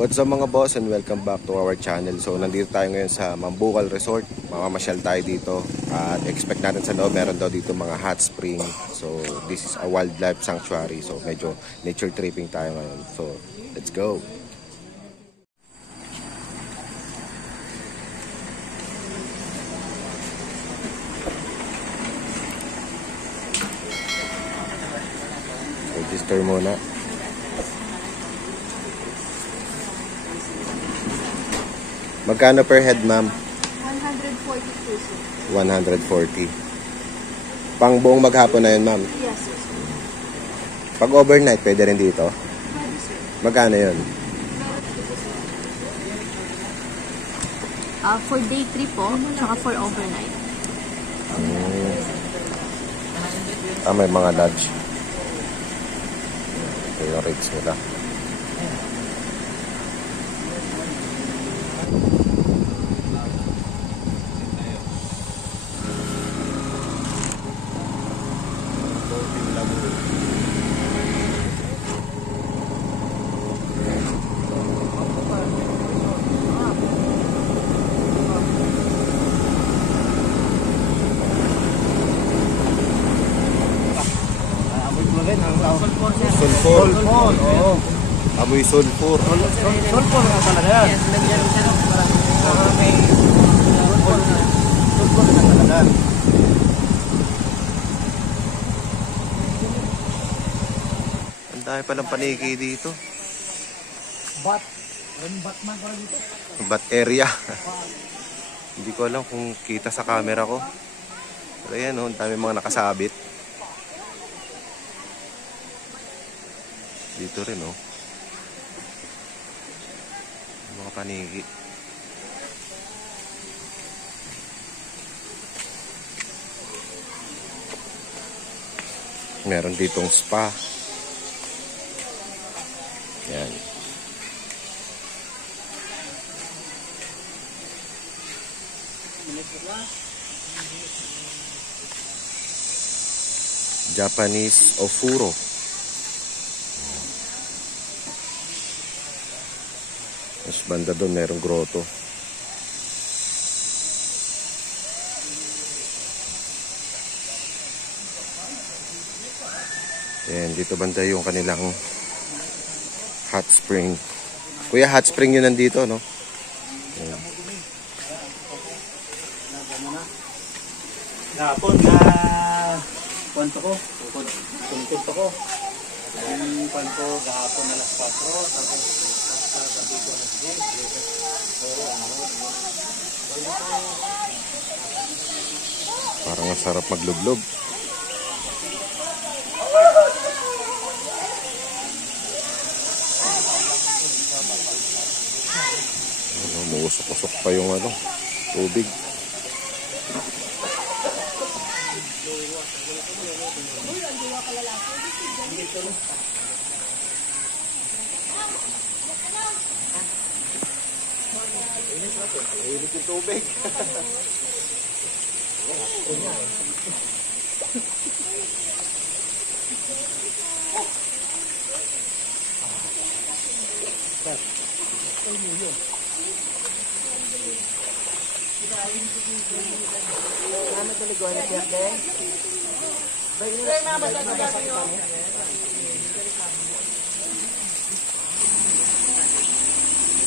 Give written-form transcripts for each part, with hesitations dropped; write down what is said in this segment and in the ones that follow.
What's up mga boss, and welcome back to our channel. So nandito tayo ngayon sa Mambucal Resort. Mamamasyal tayo dito at expect natin sa loob meron daw dito mga hot spring. So this is a wildlife sanctuary. So medyo nature tripping tayo ngayon. So let's go. Register muna. Magkano per head, ma'am? 140 pesos. 140. Pang buong maghapon na yun, ma'am? Yes, sir. Pag overnight, pwede rin dito? Pwede, sir. Magkano yun? For day 3 po, tsaka for overnight. May mga lodge. Ito yung rates nila. Sulfur. Oo. Amoy sulfur. Sulfur na talaga yan. May sulfur na talaga. Ang dami palang paniki dito. Bat. Batman ko dito. Bat area. Hindi ko alam kung kita sa camera ko. Pero ayan, ang dami mga nakasabit. Dito rin, oh. Mga paniki. Meron ditong spa. Yan. Japanese Ofuro. Mas banda doon merong grotto. Ayan, dito banda yung kanilang hot spring. Kuya, hot spring yun nandito, no? Ayan. Gapon na kwento ko. Kwento ko. Ang kwento gahapon na alas 4. Tapos gabi ko alas 10. Parang ang sarap maglublob. Umuusok-usok pa yung tubig. Ilit yung tubig.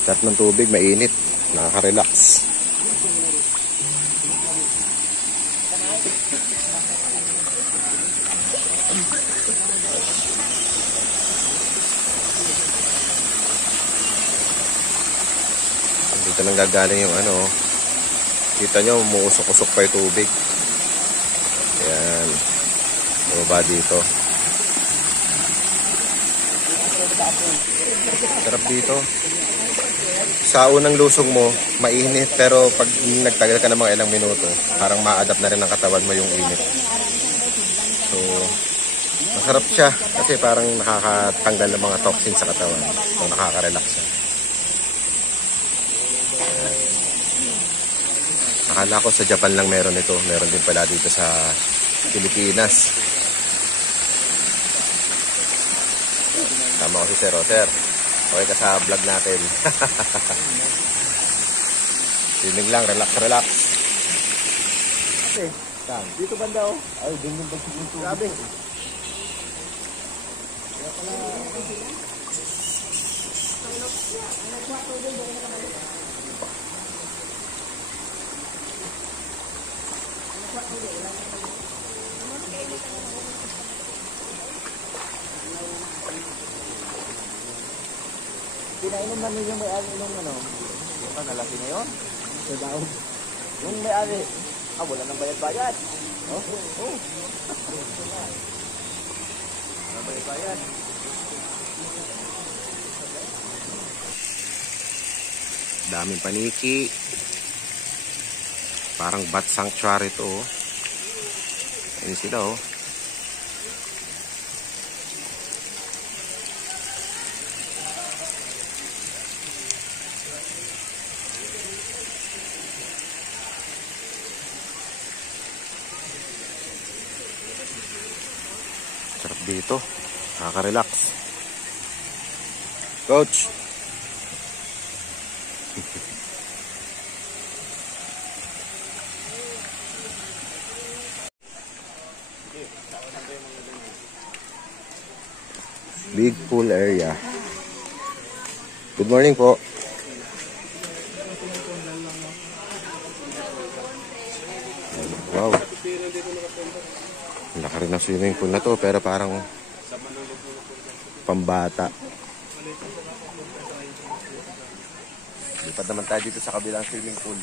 Tap ng tubig, mainit. Nakaka-relax. Dito nang gagaling yung kita nyo, umuusok-usok pa yung tubig. Ayan. Baba dito. Sarap dito. Sa unang lusog mo, mainit. Pero pag nagtagal ka ng mga ilang minuto, parang ma-adapt na rin ang katawan mo yung init. So, masarap siya. Kasi parang nakakatanggal ng mga toxins sa katawan. So, nakaka-relax siya. Akala ko sa Japan lang meron ito. Meron din pala dito sa Pilipinas. Tama ko si Sir. Okay ka sa vlog natin. Swimming lang, relax, relax. Saan? Dito banda oh. Ay, din yung pagsiging tubig. Grabe. Pinainom na yung may-ari nung ano? Yung kanalaki na yun? Sa daon. Yung may-ari. Wala nang bayad-bayad. Oh. Wala bayad-bayad. Daming paniki. Parang bat sanctuary to. Oh. Ayun sila oh. Sarap dito. Nakaka-relax. Coach. Big pool area. Good morning po. Wow. Laki rin ang swimming pool na to, pero parang pambata. Lipat naman tayo dito sa kabilang swimming pool.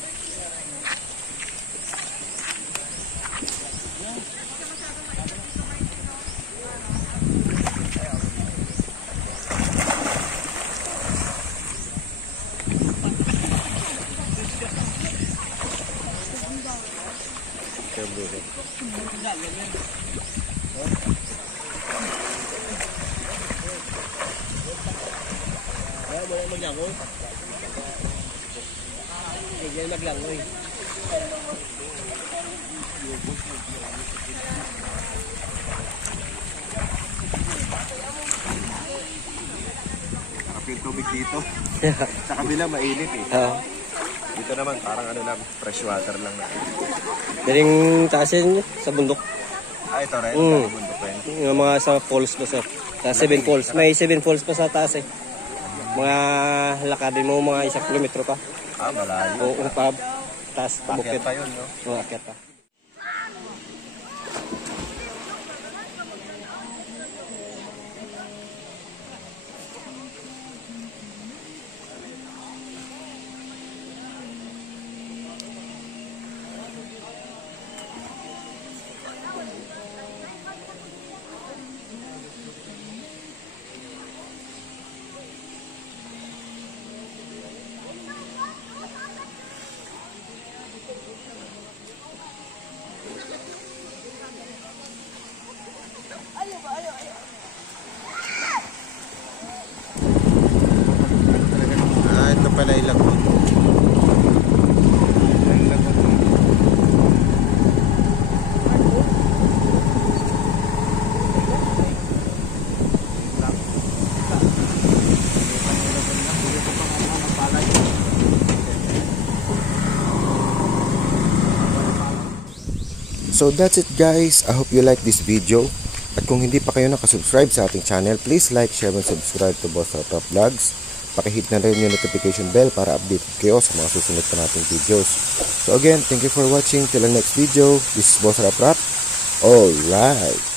Maglangoy. Hindi maglangoy. Nakapil tubig dito. Sa kabila mainit eh. Dito naman parang ano lang, fresh water lang na. Daling taasin sa bundok. Ito rin, bundok rin. Yung mga sa falls pa sa 7 falls. May 7 falls pa sa taas eh. Mga lakadin mo mga 1 kilometro pa. Malayo. O pa taas pa. Bukit pa yun, no? O, akyat pa. Ito pala yung lagoon. So that's it guys. I hope you like this video. At kung hindi pa kayo nakasubscribe sa ating channel, please like, share, and subscribe to Boss Rap Vlogs. Pakihit na rin yung notification bell para update kayo sa mga susunod pa nating videos. So again, thank you for watching. Till the next video, this is Boss Rap. Alright.